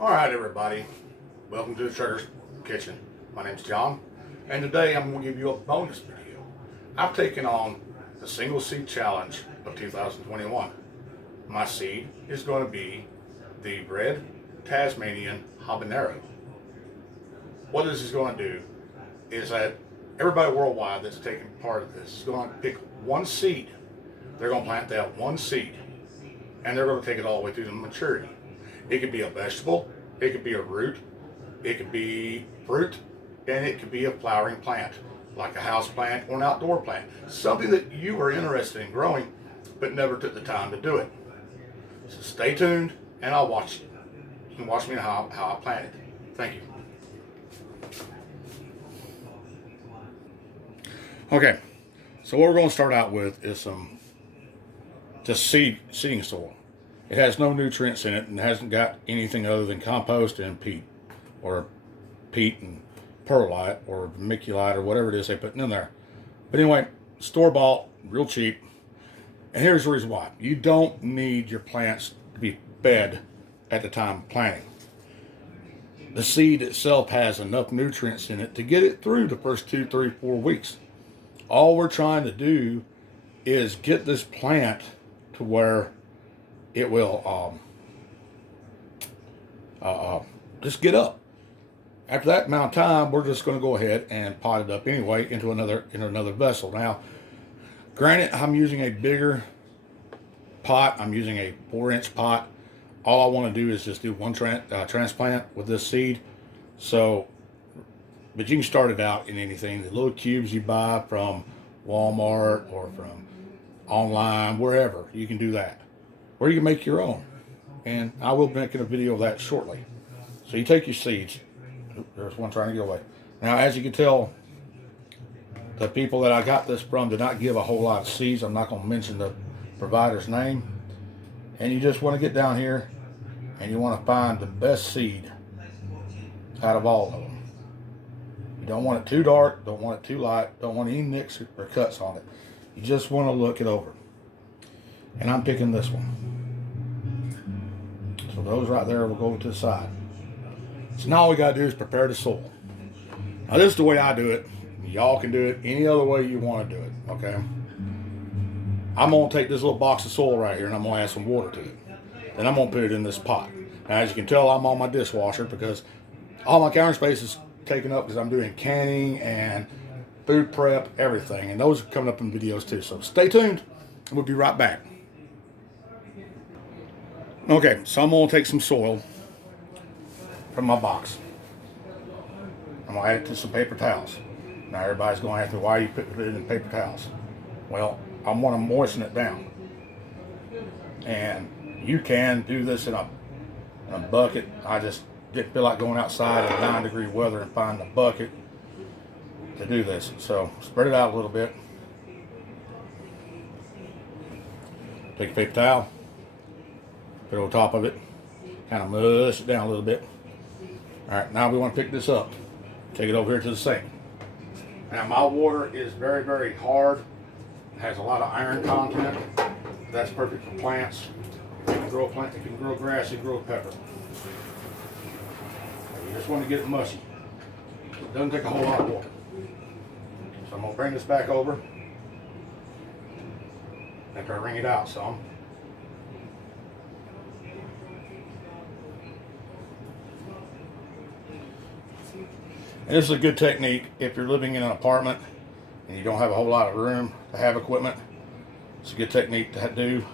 All right, everybody. Welcome to the Trigger's Kitchen. My name's John, and today I'm going to give you a bonus video. I've taken on the single seed challenge of 2021. My seed is going to be the red Tasmanian habanero. What this is going to do is that everybody worldwide that's taking part of this is going to pick one seed. They're going to plant that one seed, and they're going to take it all the way through to maturity. It could be a vegetable, it could be a root, it could be fruit, and it could be a flowering plant, like a house plant or an outdoor plant. Something that you are interested in growing, but never took the time to do it. So stay tuned, and I'll watch you. You can watch me how I plant it. Thank you. Okay, so what we're going to start out with is some just seeding soil. It has no nutrients in it and hasn't got anything other than compost and peat and perlite or vermiculite or whatever it is they put in there. But anyway, store-bought, real cheap. And here's the reason why. You don't need your plants to be fed at the time of planting. The seed itself has enough nutrients in it to get it through the first 2, 3, 4 weeks. All we're trying to do is get this plant to where it will just get up. After that amount of time, we're just going to go ahead and pot it up anyway into another vessel. Now, granted, I'm using a bigger pot. I'm using a 4-inch pot. All I want to do is just do one transplant with this seed. So, but you can start it out in anything. The little cubes you buy from Walmart or from online, wherever, you can do that. Or you can make your own. And I will be making a video of that shortly. So you take your seeds. There's one trying to get away. Now, as you can tell, the people that I got this from did not give a whole lot of seeds. I'm not going to mention the provider's name. And you just want to get down here and you want to find the best seed out of all of them. You don't want it too dark, don't want it too light, don't want any nicks or cuts on it. You just want to look it over. And I'm picking this one. So those right there will go to the side. So now all we got to do is prepare the soil. Now this is the way I do it. Y'all can do it any other way you want to do it, okay? I'm going to take this little box of soil right here and I'm going to add some water to it. Then I'm going to put it in this pot. Now as you can tell, I'm on my dishwasher because all my counter space is taken up because I'm doing canning and food prep, everything. And those are coming up in videos too. So stay tuned and we'll be right back. Okay, so I'm going to take some soil from my box. I'm going to add it to some paper towels. Now everybody's going to ask me, why are you putting it in paper towels? Well, I want to moisten it down. And you can do this in a bucket. I just didn't feel like going outside in 9-degree weather and find a bucket to do this. So spread it out a little bit. Take a paper towel, put it on top of it, kind of mush it down a little bit. All right, now we want to pick this up. Take it over here to the sink. Now my water is very, very hard. It has a lot of iron content. That's perfect for plants. You can grow a plant, you can grow grass, you can grow pepper. You just want to get it mushy. It doesn't take a whole lot of water. So I'm going to bring this back over after I wring it out some. And this is a good technique if you're living in an apartment and you don't have a whole lot of room to have equipment. It's a good technique to do.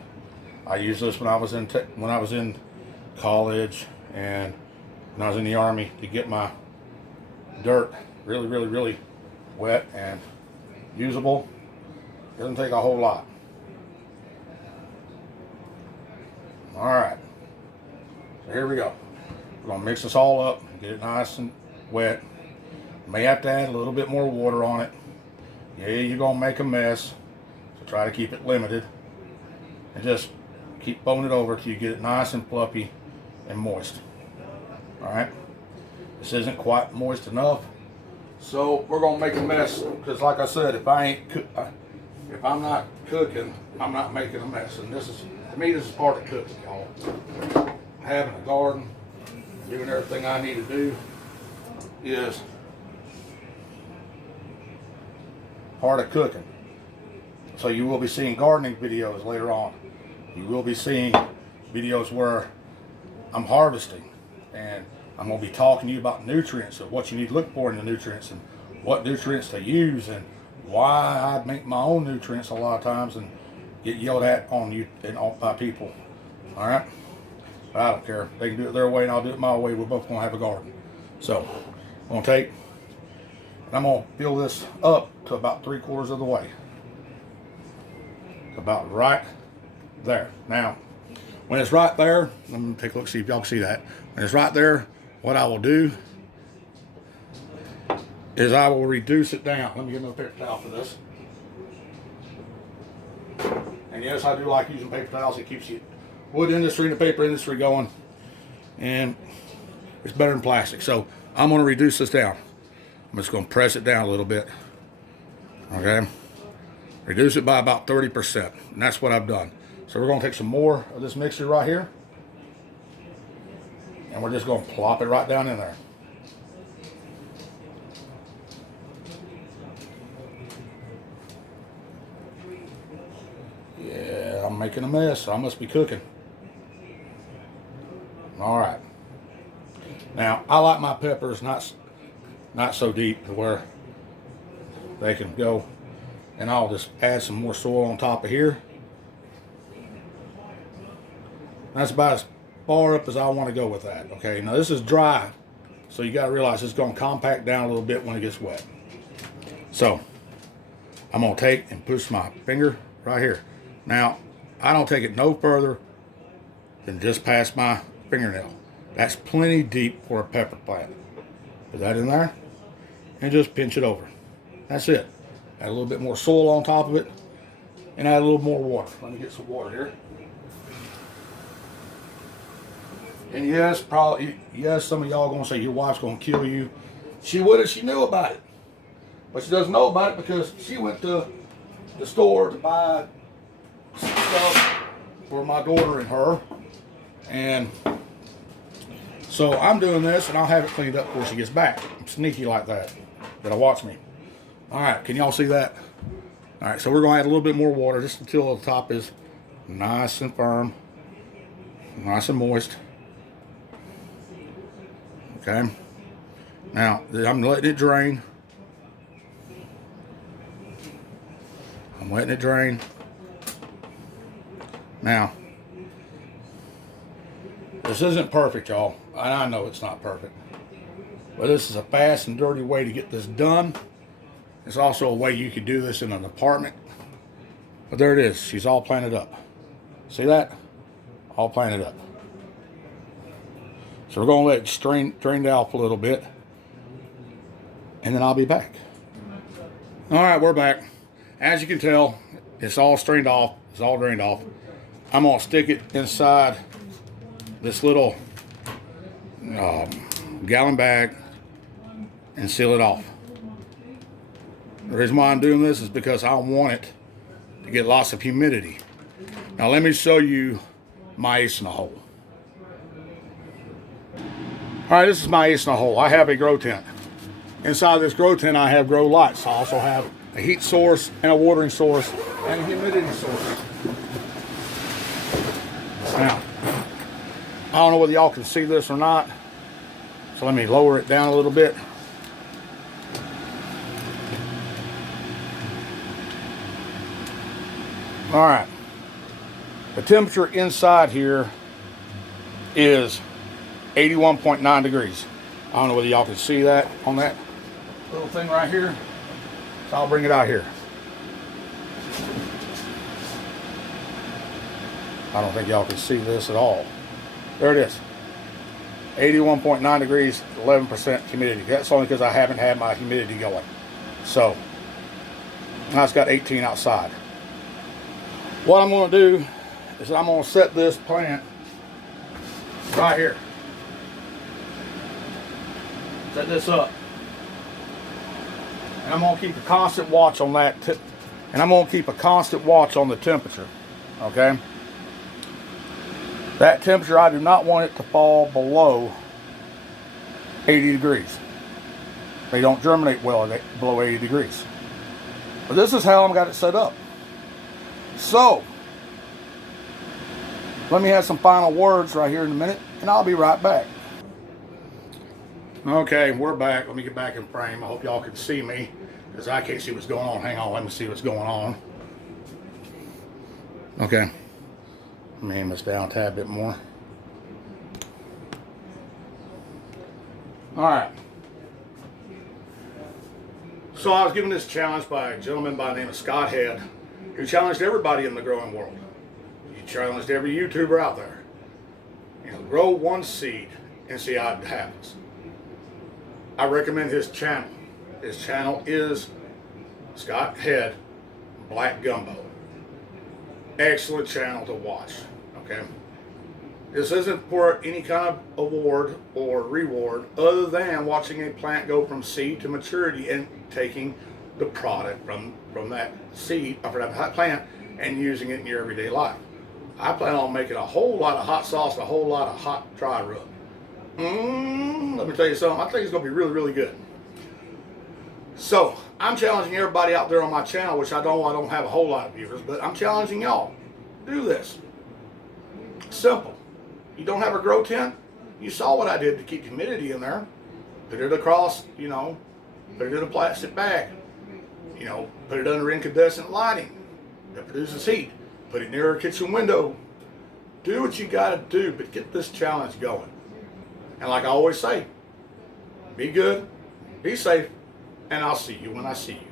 I used this when I was in college and when I was in the Army to get my dirt really, really, really wet and usable. Doesn't take a whole lot. All right. So here we go. We're going to mix this all up, get it nice and wet. May have to add a little bit more water on it. Yeah, you're going to make a mess. So try to keep it limited. And just keep blowing it over till you get it nice and fluffy and moist. Alright. This isn't quite moist enough. So we're going to make a mess. Because like I said, if I'm not cooking, I'm not making a mess. And this is, to me, this is part of cooking, y'all. Having a garden, doing everything I need to do is part of cooking. So you will be seeing gardening videos later on. You will be seeing videos where I'm harvesting, and I'm going to be talking to you about nutrients and what you need to look for in the nutrients and what nutrients to use and why I make my own nutrients a lot of times and get yelled at on you and by people. All right, but I don't care. They can do it their way and I'll do it my way. We're both going to have a garden. So I'm going to take and I'm going to fill this up to about 3/4 of the way. About right there. Now, when it's right there, let me take a look, see if y'all can see that. When it's right there, what I will do is I will reduce it down. Let me get another paper towel for this. And yes, I do like using paper towels. It keeps the wood industry and the paper industry going. And it's better than plastic. So I'm going to reduce this down. I'm just going to press it down a little bit. Okay. Reduce it by about 30%. And that's what I've done. So we're going to take some more of this mixture right here. And we're just going to plop it right down in there. Yeah, I'm making a mess, so I must be cooking. All right. Now, I like my peppers not so deep to where they can go. And I'll just add some more soil on top of here. That's about as far up as I want to go with that. Okay, now this is dry, so you got to realize it's going to compact down a little bit when it gets wet. So I'm going to take and push my finger right here. Now, I don't take it no further than just past my fingernail. That's plenty deep for a pepper plant. Put that in there and just pinch it over. That's it. Add a little bit more soil on top of it and add a little more water. Let me get some water here. And yes, some of y'all are going to say your wife's going to kill you. She would if she knew about it. But she doesn't know about it because she went to the store to buy stuff for my daughter and her. And so I'm doing this and I'll have it cleaned up before she gets back. I'm sneaky like that. Gotta watch me. All right, can y'all see that? All right, so we're going to add a little bit more water just until the top is nice and firm, nice and moist. Okay. Now, I'm letting it drain. I'm letting it drain. Now, this isn't perfect, y'all. And I know it's not perfect. But this is a fast and dirty way to get this done. It's also a way you could do this in an apartment. But there it is. She's all planted up. See that? All planted up. So we're going to let it drain off a little bit. And then I'll be back. All right, we're back. As you can tell, it's all strained off. It's all drained off. I'm going to stick it inside this little gallon bag and seal it off. The reason why I'm doing this is because I want it to get lots of humidity. Now let me show you my ace in the hole. Alright, this is my ace in the hole. I have a grow tent. Inside this grow tent I have grow lights. I also have a heat source and a watering source and a humidity source. Now, I don't know whether y'all can see this or not. So let me lower it down a little bit. All right, the temperature inside here is 81.9 degrees. I don't know whether y'all can see that on that little thing right here. So I'll bring it out here. I don't think y'all can see this at all. There it is. 81.9 degrees, 11% humidity. That's only because I haven't had my humidity going. So, now it's got 18 outside. What I'm going to do is I'm going to set this plant right here. Set this up. And I'm going to keep a constant watch on that. And I'm going to keep a constant watch on the temperature. Okay? That temperature, I do not want it to fall below 80 degrees. They don't germinate well below 80 degrees. But this is how I've got it set up. So, let me have some final words right here in a minute, and I'll be right back. Okay, we're back. Let me get back in frame. I hope y'all can see me, because I can't see what's going on. Hang on, let me see what's going on. Okay. Let me aim this down a tad bit more. Alright. So I was given this challenge by a gentleman by the name of Scott Head, who challenged everybody in the growing world. He challenged every YouTuber out there. You know, grow one seed and see how it happens. I recommend his channel. His channel is Scott Head Black Gumbo. Excellent channel to watch. Okay. This isn't for any kind of award or reward other than watching a plant go from seed to maturity and taking the product from that seed, or from that plant, and using it in your everyday life. I plan on making a whole lot of hot sauce, a whole lot of hot dry rub. Let me tell you something. I think it's going to be really, really good. So I'm challenging everybody out there on my channel, which I don't have a whole lot of viewers, but I'm challenging y'all. Do this. Simple. You don't have a grow tent? You saw what I did to keep humidity in there. Put it across, put it in a plastic bag. Put it under incandescent lighting that produces heat. Put it near a kitchen window. Do what you got to do, but get this challenge going. And like I always say, be good, be safe, and I'll see you when I see you.